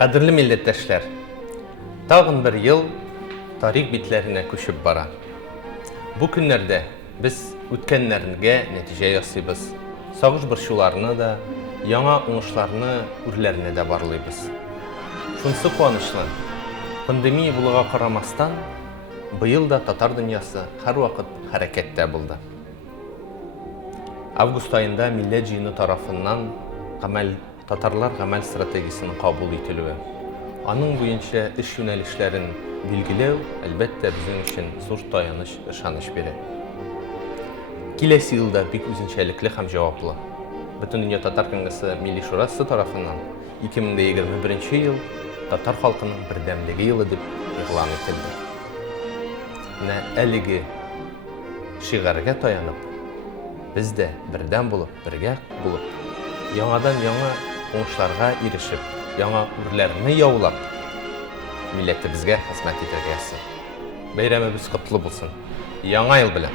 Qadrli milletdaşlar, tağın bir yıl tarih bitlerine köşüp bara. Bu günlerde biz ötkenlerine netice yasıybız. Sağış burşularını da, yana oңuşlarını ürlerine de barlıybız. Şunsı kuanışlı, pandemiya buluğa qaramastan, bu yılda Tatar dünyası her vakit harekette buldu. Avgust ayında millet jiyini tarafından Tatarlar gamel stratejisinin kabul edilüyor. Anın boyunca iş yönelişlerin bilgilev elbette bizim için zor dayanış, ışanış biri. Kilesi yılda büyük üzünçelikli hem cevaplı. Bütün Dünya Tatar Kongresi Milli Şurası tarafından 2021 yıl Tatar halkının birdemligi yılı dip ilan etildi. Ne eligi şiğerge dayanıp, biz de birden bulup, birge bulup, yanadan yana oңuşlarga erişip, yana ürlerini yaulap, milleti bizge hizmet edirgesi. Beyramimiz kutlu bulsun. Yana yıl bilen.